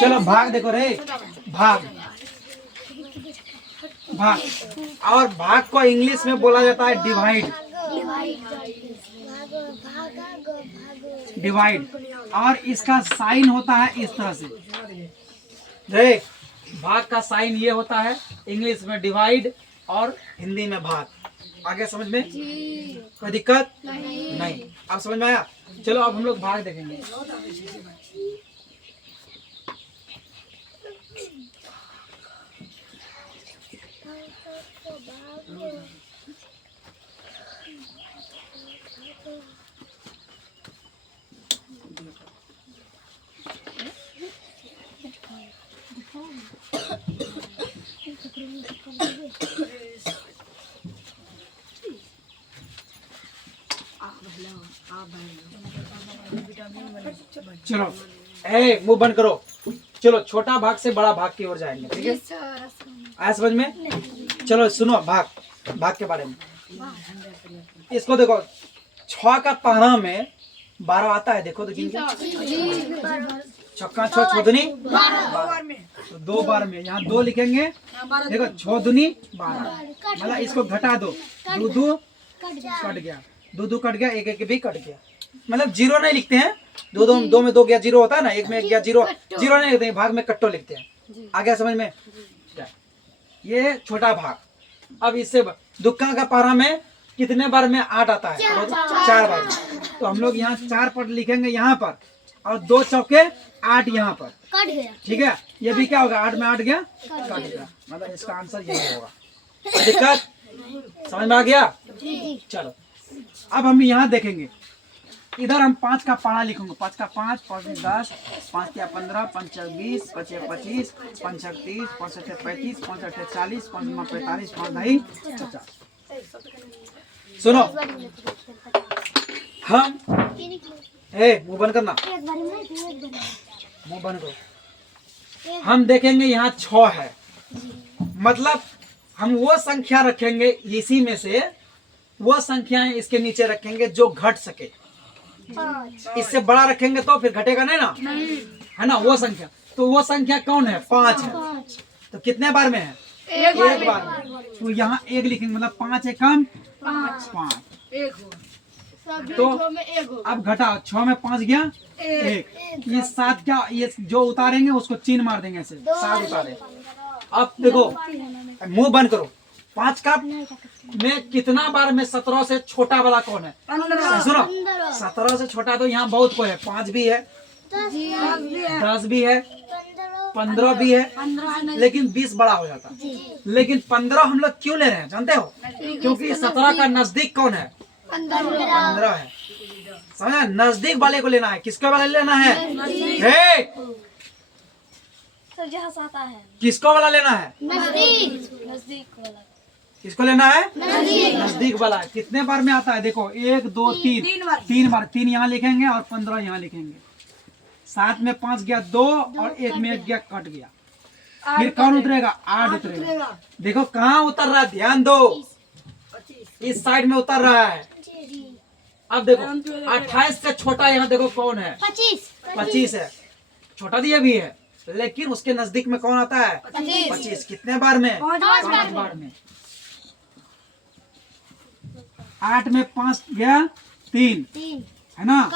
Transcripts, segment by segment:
चलो भाग देखो रे, भाग भाग। और भाग को इंग्लिश में बोला जाता है डिवाइड, डिवाइड। और इसका साइन होता है इस तरह से, देख भाग का साइन ये होता है, इंग्लिश में डिवाइड और हिंदी में भाग। आगे समझ में कोई दिक्कत नहीं। अब समझ में आया? चलो अब हम लोग भाग देखेंगे। चलो मुंह बंद करो। चलो छोटा भाग से बड़ा भाग की ओर जाएंगे, ठीक है? आया समझ में? चलो सुनो भाग, भाग के बारे में। इसको देखो, 6 का पहना में 12 आता है, देखो तो छक्का 6 6 दूनी 12, तो 2 बार में यहाँ 2 लिखेंगे। देखो 6 दूनी 12, मतलब इसको घटा दो, 2 2 कट गया, 2 2 कट गया, 1 1 भी कट गया। मतलब जीरो नहीं लिखते हैं, 2 में 2 गया जीरो होता है ना, 1 में 1 गया जीरो, जीरो नहीं लिखते हैं, भाग में कट्टो लिखते हैं। आ गया समझ में? ये छोटा भाग। अब इससे दुक्का का पारा में कितने बार में 8 आता है? 4 बार में। तो हम लोग यहाँ 4 पर लिखेंगे यहाँ पर, और 2 चौके 8 यहाँ पर, ठीक है? ये भी क्या होगा? 8 में 8 गया, कट गया। मतलब इसका आंसर यही होगा। दिक्कत समझ में आ गया? चलो अब हम यहाँ देखेंगे, इधर हम 5 का पारा लिखेंगे। 5 का 5, 5 में 10, 5 क्या 15, 5 20, 5 25, 5 30, 5 35, 5 40, 5 45, 5 2 50। सुनो, हम मुंह बंद करना, मुंह बंद करो। हम देखेंगे यहाँ 6 है, मतलब हम वो संख्या रखेंगे इसी में से, वो संख्याएं इसके नीचे रखेंगे जो घट सके। इससे बड़ा रखेंगे तो फिर घटेगा नहीं ना, है ना? वो संख्या, तो वो संख्या कौन है? 5 है। तो कितने बार में है? 1 बार में। तो यहाँ 1 लिखेंगे, मतलब 5 है कम 5। तो अब घटा, 6 में 5 गया 1, ये 7 क्या, ये जो उतारेंगे उसको चीन मार देंगे, ऐसे 7 उतारे। अब देखो, मुंह बंद करो। 5 का में कितना बार में 17 से छोटा वाला कौन है? सुनो, 17 से छोटा तो यहाँ बहुत कोई है, 5 भी है, 10 भी है, 15 भी है, लेकिन 20 बड़ा हो जाता। लेकिन 15 हम लोग क्यों ले रहे हैं जानते हो? क्योंकि 17 का नजदीक कौन है? 15 है। समझा? नजदीक वाले को लेना है। किसको वाला लेना है? किसको वाला लेना है? नजदीक वाला। किसको लेना है? नजदीक वाला। कितने बार में आता है? देखो 1 2 3 बार। 3 यहाँ लिखेंगे और 15 यहाँ लिखेंगे। 7 में 5 गया 2, और 1 में 1 गया, कट गया। फिर कौन उतरेगा? 8 उतरेगा। देखो कहाँ उतर रहा है, ध्यान दो, इस साइड में उतर रहा है। अब देखो 28 से छोटा यहाँ देखो कौन है? 25 है। छोटा दिया भी है, लेकिन उसके नजदीक में कौन आता है? 25। कितने बार में? 5 बार में। 8 में 5 गया 3, है ना?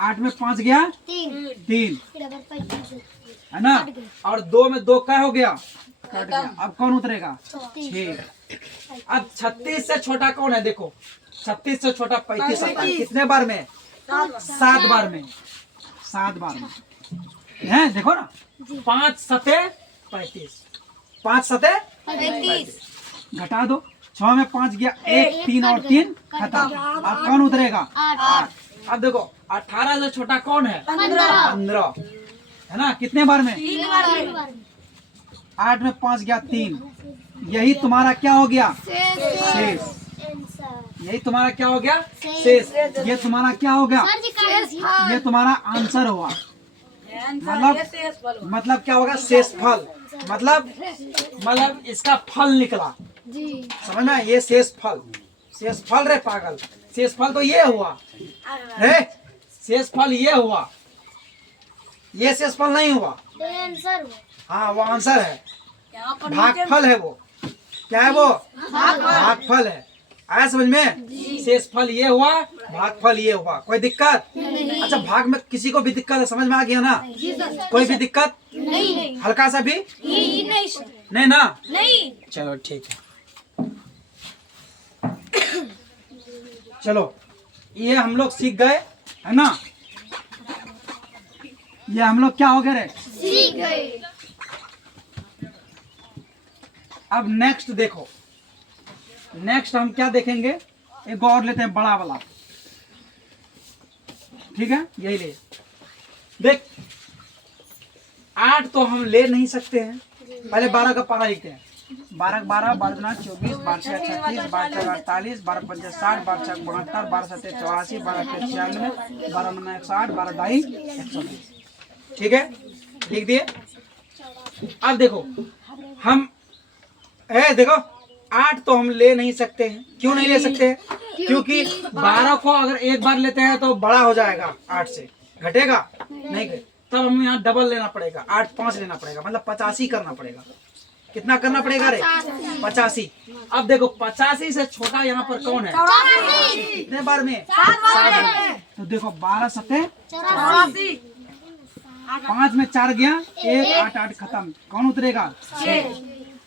8 में 5 गया 3, है ना? और 2 में 2 क्या हो गया? कट गया। अब कौन उतरेगा? 6। अब 36 से छोटा कौन है? देखो 36 से छोटा 35 आता है। कितने बार में? 7 बार में। 7 बार में है, देखो ना। 5 7 35, 5 7 35। घटा दो, 6 में 5 गया 1, 3 और 3 खत्म। अब कौन उतरेगा? 8। अब देखो 18 से छोटा कौन है? 15, है ना? कितने बार में? 3 बार। 8 में 5 गया 3। यही तुम्हारा क्या हो गया? शेष। यही तुम्हारा क्या हो गया? शेष। ये तुम्हारा क्या हो गया? ये तुम्हारा आंसर हुआ। मतलब क्या होगा? शेष फल। मतलब इसका फल निकला, समझना? ये शेष फल रे पागल। शेष फल तो ये हुआ है, शेष फल ये हुआ। ये शेषफल नहीं हुआ। आंसर हाँ वो आंसर है, यहाँ पर भागफल है वो। क्या है वो? भागफल है। आया समझ में? शेषफल ये हुआ, भागफल ये हुआ। कोई दिक्कत? अच्छा भाग में किसी को भी दिक्कत है? समझ में आ गया ना? कोई भी दिक्कत? नहीं हल्का सा भी नहीं सर नहीं ना? नहीं। चलो ठीक है। चलो ये हम लोग सीख गए है ना? ये हम लोग क्या हो गए रे? सीख गए। अब नेक्स्ट देखो, नेक्स्ट हम क्या देखेंगे? एक और लेते हैं बड़ा वाला, ठीक है? यही ले। देख 8 तो हम ले नहीं सकते हैं, पहले 12 का पारा लिखते हैं। 12 12 12 24 12 36 12 48 12 50 60 12 72 12 7 84 12 96 12 9 108 12 2 120। ठीक है, लिख दिए। अब देखो हम देखो 8 तो हम ले नहीं सकते हैं। क्यों नहीं ले सकते हैं? क्योंकि 12 को अगर एक बार लेते हैं तो बड़ा हो जाएगा, 8 से घटेगा नहीं घटे। तब हमें यहाँ डबल लेना पड़ेगा, 8 5 लेना पड़ेगा, मतलब 85 करना पड़ेगा। कितना करना पड़ेगा रे? 85। अब देखो 85 से छोटा यहाँ पर कौन है? कितने बार में? 7 बार। तो देखो 12 सत्ते 5 में 4 गया 1 8 8 खत्म। कौन उतरेगा? 6।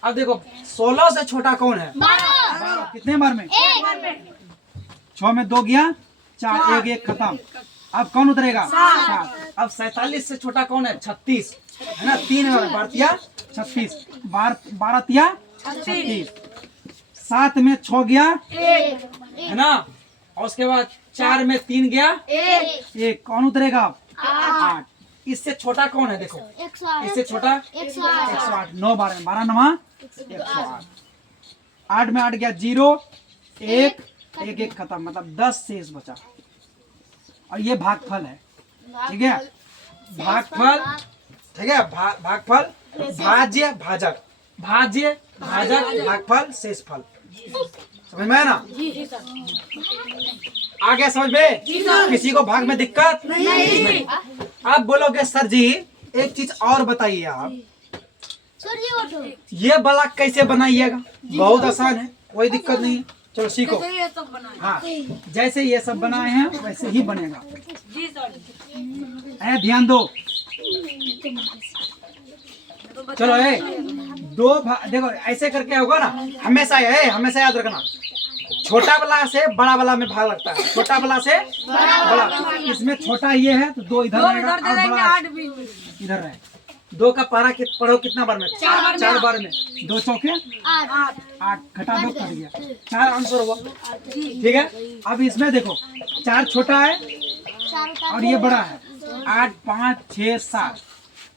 अब देखो 16 से छोटा कौन है? 12। कितने बार में? 6 में 2 गया 4 1 1 खत्म। अब कौन उतरेगा? 7। अब 47 से छोटा कौन है? 36 है ना? 3 बार तिया 36 12 तिया 36। 7 में 6 गया 1 है ना? और उसके बाद 4 में 3 गया 1। कौन उतरेगा? 8। इससे छोटा कौन है? देखो इससे छोटा 108। 9 बार में 12 9 108। 8 में 8 गया 0 1 1 1 खत्म, मतलब 10 शेष बचा। और ये भागफल है, ठीक है? भागफल, ठीक है? भागफल, भाज्य भाजक, भाज्य भाजक भागफल शेषफल। समझ में है ना? आ गया समझ में? किसी को भाग में दिक्कत नहीं। आप बोलोगे सर जी एक चीज और बताइए आप, ये वाला कैसे बनाइएगा? बहुत आसान है, कोई दिक्कत नहीं है। चलो सीखो। ये सब बनाए। हाँ जैसे ये सब बनाए हैं वैसे ही बनेगा। जी सर। ध्यान दो। चलो देखो ऐसे करके होगा ना, हमेशा हमेशा याद रखना, छोटा वाला से बड़ा वाला में भाग लगता है, छोटा वाला से बड़ा। इसमें छोटा ये है तो 2 इधर रहेगा और बड़ा इधर रहेगा। 2 का पारा पढ़ो कितना बार में? 4 बार में। 2 चौके 8 घटा 2 कर दिया, 4 आंसर हुआ। ठीक है, अब इसमें देखो 4 छोटा है और ये बड़ा है। 8 5 6 7।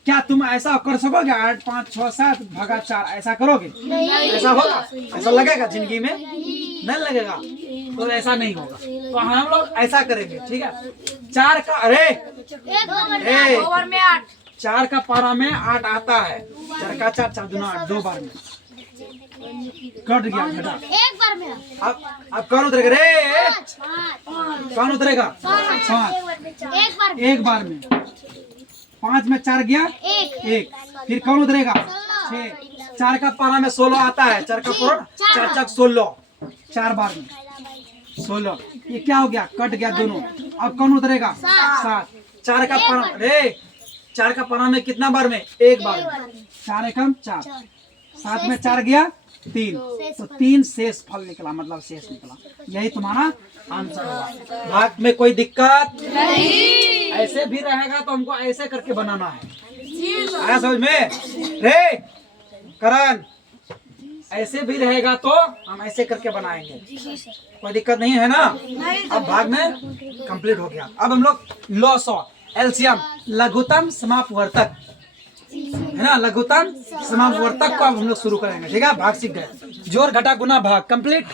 क्या तुम ऐसा कर सकोगे? 8 5 6 7 भागा 4 ऐसा करोगे? ऐसा होगा? ऐसा लगेगा जिंदगी में? नहीं लगेगा। तो ऐसा नहीं होगा, तो हम लोग ऐसा करेंगे। ठीक है, 4 का 4 का पारा में 8 आता है। 4 का 4 4 दूना 8 2 बार में कट गया घटा। एक बार में अब कौन उतरेगा रे? कौन उतरेगा? 5 एक बार में। 5 में 4 गया 1। फिर कौन उतरेगा? 6। 4 का पारा में 16 आता है। 4 का पारा 4 4 16 4 बार में 16। ये क्या हो गया? कट गया दोनों। अब कौन उतरेगा? 7। 4 का पारा रे, 4 का पारा में कितना बार में? 1 बार में। 4 एकम 4। 7 में 4 गया 3, तो 3 शेष फल निकला, मतलब शेष निकला। यही तुम्हारा आंसर होगा। भाग में कोई दिक्कत नहीं। ऐसे भी रहेगा तो हमको ऐसे करके बनाना है। आया समझ में रे करण? ऐसे भी रहेगा तो हम ऐसे करके बनाएंगे, कोई दिक्कत नहीं है ना? अब भाग में कंप्लीट हो गया। अब हम लोग लॉस ऑफ एलसीएम, लघुत्तम समापवर्तक है ना, लघुत्तम समापवर्तक को अब हम लोग शुरू करेंगे। ठीक है, भाग सीख गए। जोड़ घटा गुना भाग कंप्लीट।